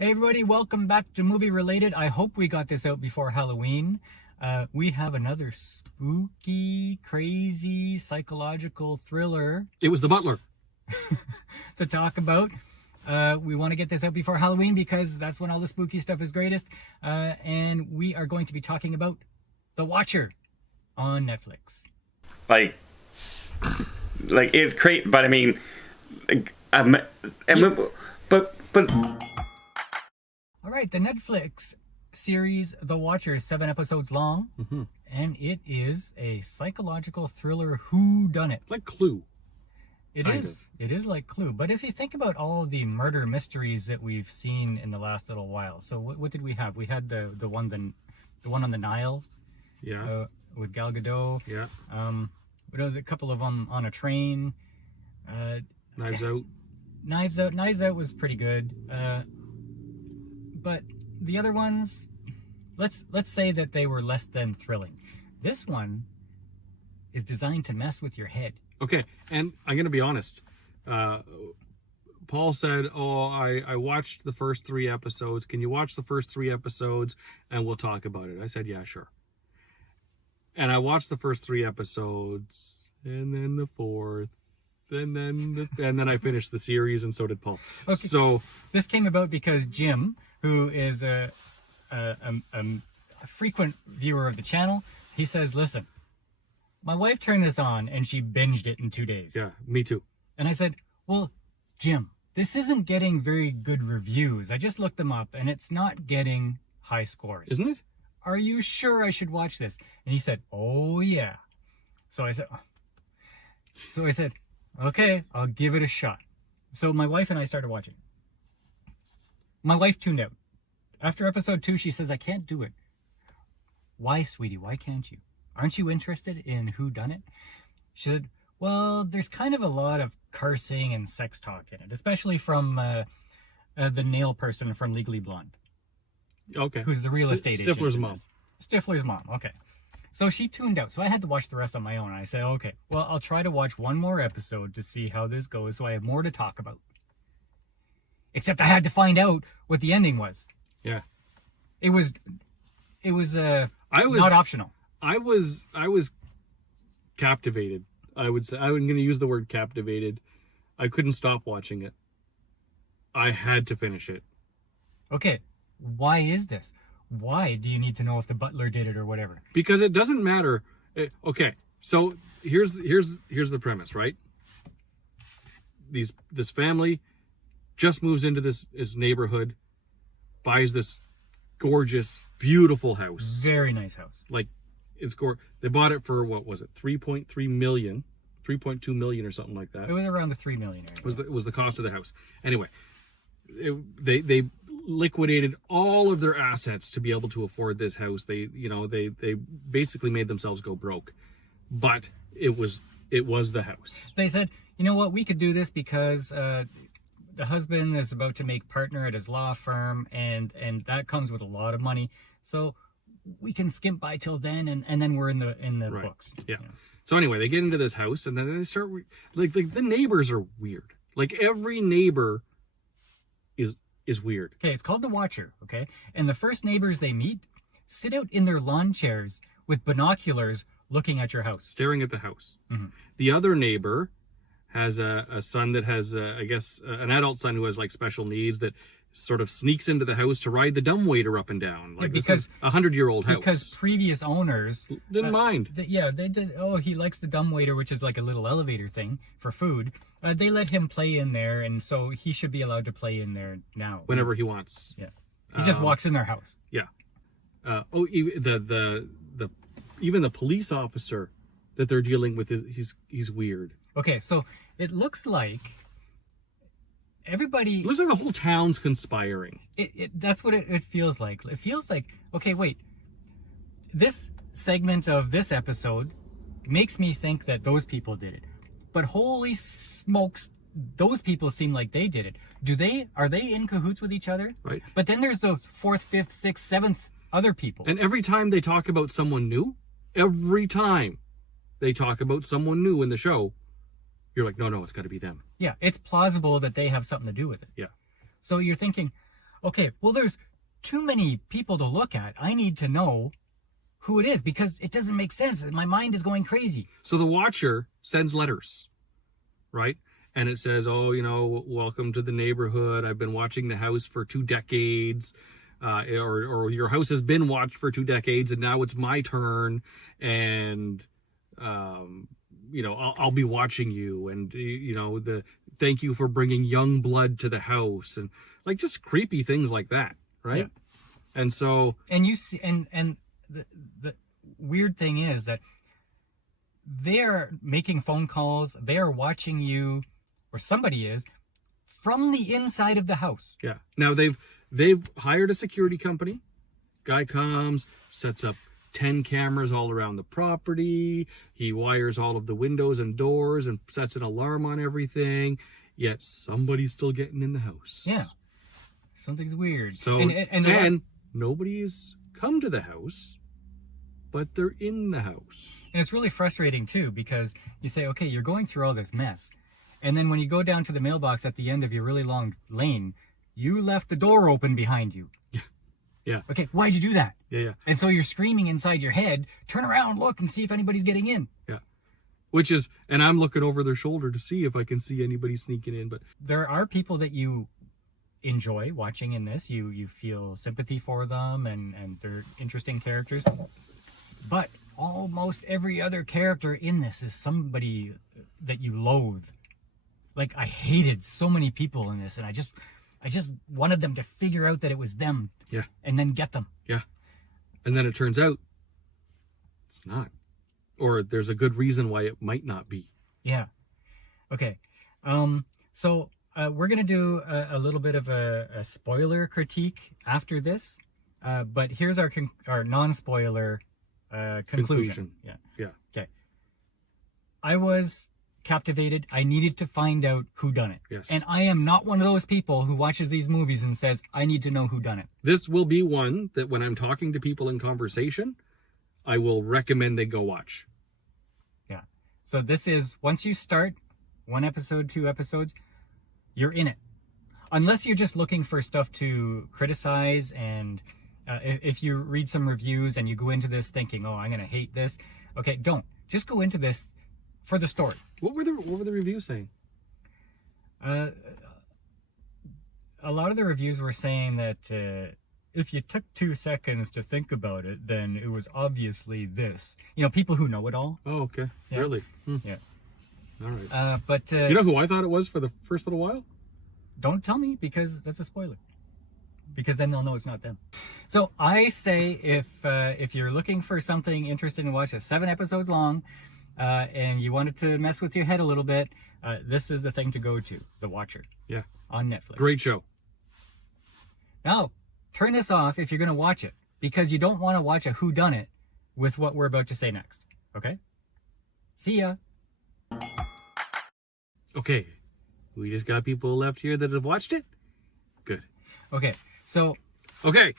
Hey everybody, welcome back to Movie Related. I hope we got this out before Halloween. We have another spooky, crazy, psychological thriller It was The Butler. to talk about. We want to get this out before Halloween because that's when all the spooky stuff is greatest. And we are going to be talking about The Watcher on Netflix. Like it's great, but I mean, but All right, the Netflix series The Watcher is 7 episodes long, and it is a psychological thriller whodunit. It's like Clue. It is like Clue, but if you think about all the murder mysteries that we've seen in the last little while, so what did we have? We had the one on the Nile, Yeah. with Gal Gadot. Yeah. We had a couple of them on a train. Knives Out. Knives Out was pretty good, but the other ones, let's say that they were less than thrilling. This one is designed to mess with your head. Okay, and I'm going to be honest. Paul said, I watched the first 3 episodes. Can you watch the first 3 episodes and we'll talk about it? I said, yeah, sure. And I watched the first 3 episodes, and then the 4th, and then I finished the series, and so did Paul. Okay. So this came about because Jim, who is a frequent viewer of the channel, he says, listen, my wife turned this on and she binged it in 2 days. yeah, me too. And I said, well, Jim, this isn't getting very good reviews. I just looked them up and it's not getting high scores. Isn't it? Are you sure I should watch this? And he said, oh yeah. So I said, okay, I'll give it a shot. So my wife and I started watching. My wife tuned out. After episode 2, she says, I can't do it. Why, sweetie? Why can't you? Aren't you interested in Whodunnit? She said, well, there's kind of a lot of cursing and sex talk in it, especially from the nail person from Legally Blonde. Okay. Who's the real estate agent. Stifler's mom. Stifler's mom, okay. So she tuned out, so I had to watch the rest on my own. And I said, okay, well, I'll try to watch one more episode to see how this goes so I have more to talk about. Except I had to find out what the ending was. Yeah. It was not optional. I was captivated. I would say I'm going to use the word captivated. I couldn't stop watching it. I had to finish it. Okay, why is this? Why do you need to know if the butler did it or whatever? Because it doesn't matter. Okay, so here's the premise, right? This family just moves into this neighborhood, buys this gorgeous, beautiful house. Very nice house. Like, it's they bought it for, what was it, 3.3 million, 3.2 million or something like that. It was around the 3 million area. Was the cost of the house. Anyway, they liquidated all of their assets to be able to afford this house. They basically made themselves go broke, but it was the house. They said, you know what, we could do this because the husband is about to make partner at his law firm, and that comes with a lot of money. So we can skimp by till then, and then we're in the Right. books. Yeah. You know. So anyway, they get into this house, and then they start like the neighbors are weird. Like, every neighbor is weird. Okay, it's called The Watcher, okay? And the first neighbors they meet sit out in their lawn chairs with binoculars looking at your house. Staring at the house. Mm-hmm. The other neighbor has a son that has, I guess, an adult son who has like special needs that sort of sneaks into the house to ride the dumbwaiter up and down. Like, because this is a 100-year-old house. Because previous owners didn't mind. They did. Oh, he likes the dumbwaiter, which is like a little elevator thing for food. They let him play in there, and so he should be allowed to play in there now. Whenever he wants. Yeah, he just walks in their house. Yeah. Even the police officer that they're dealing with, he's weird. Okay, so it looks like everybody... It looks like the whole town's conspiring. That's what it feels like. It feels like, okay, wait. This segment of this episode makes me think that those people did it. But holy smokes, those people seem like they did it. Are they in cahoots with each other? Right. But then there's those 4th, 5th, 6th, 7th other people. And every time they talk about someone new, in the show, you're like, no, it's got to be them. Yeah, it's plausible that they have something to do with it. Yeah. So you're thinking, okay, well, there's too many people to look at. I need to know who it is because it doesn't make sense. My mind is going crazy. So the watcher sends letters, right? And it says, oh, welcome to the neighborhood. I've been watching the house for 2 decades. Or your house has been watched for 2 decades and now it's my turn. And, I'll be watching you. And, thank you for bringing young blood to the house. And like just creepy things like that, right? Yeah. And so... And you see, and the weird thing is that they're making phone calls. They are watching you, or somebody is, from the inside of the house. Yeah. Now they've hired a security company. Guy comes, sets up 10 cameras all around the property. He wires all of the windows and doors and sets an alarm on everything. Yet somebody's still getting in the house. Yeah. Something's weird. So and nobody's come to the house, but they're in the house. And it's really frustrating too, because you say, okay, you're going through all this mess. And then when you go down to the mailbox at the end of your really long lane, you left the door open behind you. Yeah. Yeah. Okay, why'd you do that? Yeah. And so you're screaming inside your head, turn around, look, and see if anybody's getting in. Yeah. And I'm looking over their shoulder to see if I can see anybody sneaking in. But there are people that you enjoy watching in this. You feel sympathy for them, and they're interesting characters. But almost every other character in this is somebody that you loathe. Like, I hated so many people in this, and I just wanted them to figure out that it was them. Yeah. And then get them. Yeah. And then it turns out it's not. Or there's a good reason why it might not be. Yeah. Okay. So we're going to do a little bit of a spoiler critique after this. But here's our non-spoiler conclusion. Yeah. Yeah. Okay. I was captivated. I needed to find out who done it. Yes. And I am not one of those people who watches these movies and says, I need to know who done it. This will be one that when I'm talking to people in conversation, I will recommend they go watch. Yeah. So this is, once you start 1 episode, 2 episodes, you're in it. Unless you're just looking for stuff to criticize, and if you read some reviews and you go into this thinking, oh, I'm going to hate this. Okay, don't. Just go into this for the story. What were the reviews saying? A lot of the reviews were saying that if you took 2 seconds to think about it, then it was obviously this. People who know it all. Oh, okay. Yeah. Really? Yeah. All right. But you know who I thought it was for the first little while? Don't tell me, because that's a spoiler. Because then they'll know it's not them. So I say if you're looking for something interesting to watch, it's 7 episodes long, and you wanted to mess with your head a little bit, this is the thing to go to, The Watcher. Yeah. On Netflix. Great show. Now, turn this off if you're going to watch it, because you don't want to watch a whodunit with what we're about to say next. Okay? See ya. Okay. We just got people left here that have watched it? Good. Okay, so... Okay.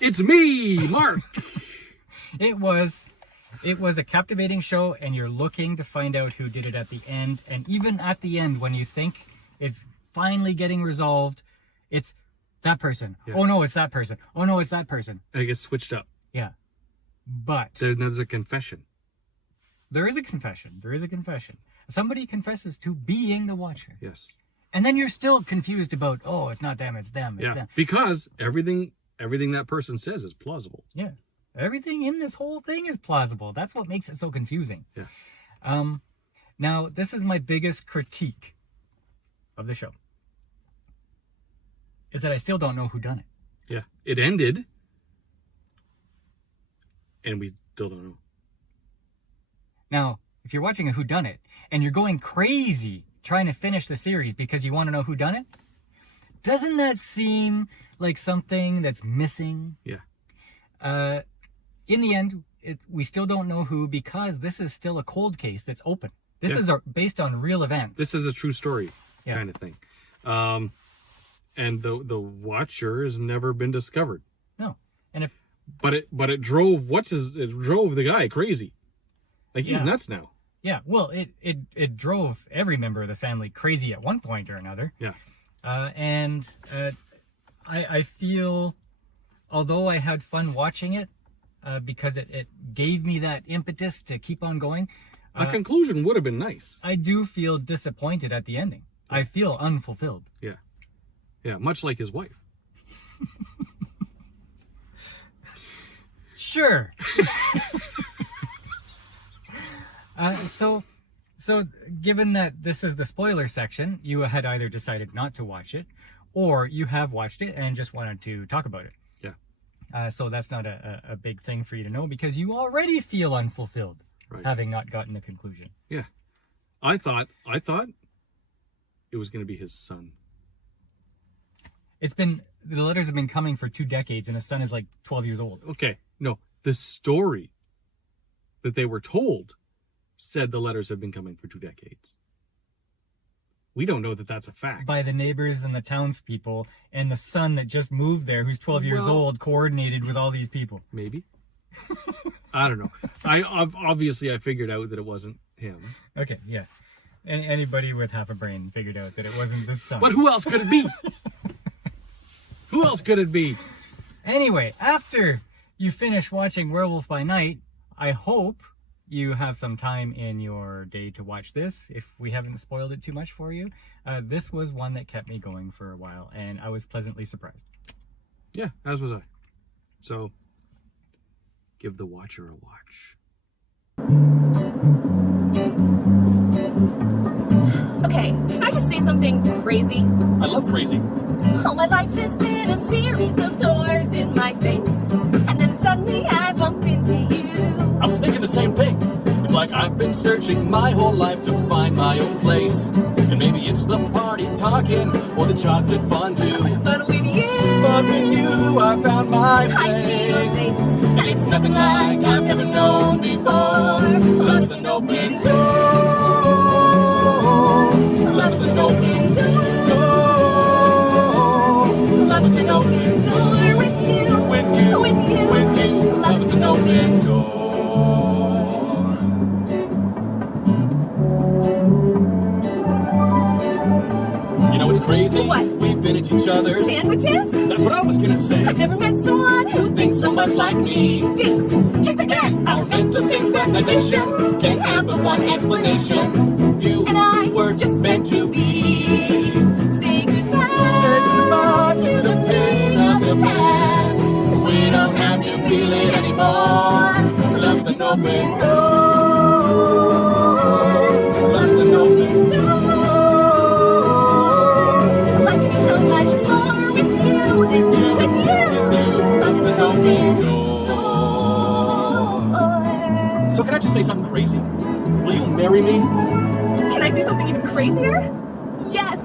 It's me, Mark. It was a captivating show, and you're looking to find out who did it at the end. And even at the end, when you think it's finally getting resolved, it's that person. Yeah. Oh no, it's that person. Oh no, it's that person. I guess switched up. Yeah. But there's a confession. There is a confession. Somebody confesses to being the Watcher. Yes. And then you're still confused about, oh, it's not them, it's them, it's them. Because everything that person says is plausible. Yeah. Everything in this whole thing is plausible. That's what makes it so confusing. Yeah. Now, this is my biggest critique of the show. Is that I still don't know who done it. Yeah. It ended. And we still don't know. Now, if you're watching a whodunit and you're going crazy trying to finish the series because you want to know who done it, doesn't that seem like something that's missing? Yeah. In the end, we still don't know who, because this is still a cold case that's open. This is based on real events. This is a true story kind of thing. And the Watcher has never been discovered. No. And but it drove the guy crazy. Like, he's nuts now. Yeah, well, it drove every member of the family crazy at one point or another. Yeah. And I feel, although I had fun watching it, because it gave me that impetus to keep on going, A conclusion would have been nice. I do feel disappointed at the ending. I feel unfulfilled. Yeah. Yeah, much like his wife. Sure. So given that this is the spoiler section, you had either decided not to watch it, or you have watched it and just wanted to talk about it. Yeah. So that's not a big thing for you to know because you already feel unfulfilled, Right. having not gotten the conclusion. Yeah. I thought it was going to be his son. The letters have been coming for 2 decades, and his son is like 12 years old. Okay. No, the story that they were told said the letters have been coming for 2 decades. We don't know that that's a fact. By the neighbors and the townspeople, and the son that just moved there, who's 12 years Well- old, coordinated with all these people. Maybe. I don't know. Obviously I figured out that it wasn't him. Okay, yeah. Anybody with half a brain figured out that it wasn't the son. But who else could it be? Who else could it be? Anyway, after you finish watching Werewolf by Night, I hope you have some time in your day to watch this, if we haven't spoiled it too much for you. This was one that kept me going for a while, and I was pleasantly surprised. Yeah, as was I. So, give the watcher a watch. Okay, can I just say something crazy? I love crazy. All my life has been a series of doors in my face, and then suddenly I bump into you. I was thinking the same thing. It's like I've been searching my whole life to find my own place. And maybe it's the party talking or the chocolate fondue. But with you, I found my I see your place. face, And it's nothing like I've ever known before. Love is an open door. Love is an open door. love is an open door with you, With you, with you, with you. Love is an open door. You know what's crazy? What? We finish each other's. Sandwiches? That's what I was gonna say. I've never met someone who thinks so much like me. Jinx! Jinx again! Our mental synchronization can't have but one explanation. You And I were just meant to be. Say goodbye, Say goodbye to the pain of the past. We don't have to feel it anymore. Love's an open door. Love's an open door. Life is so much more with you, with you. Love is an open door. So can I just say something crazy? Will you marry me? Can I say something even crazier? Yes!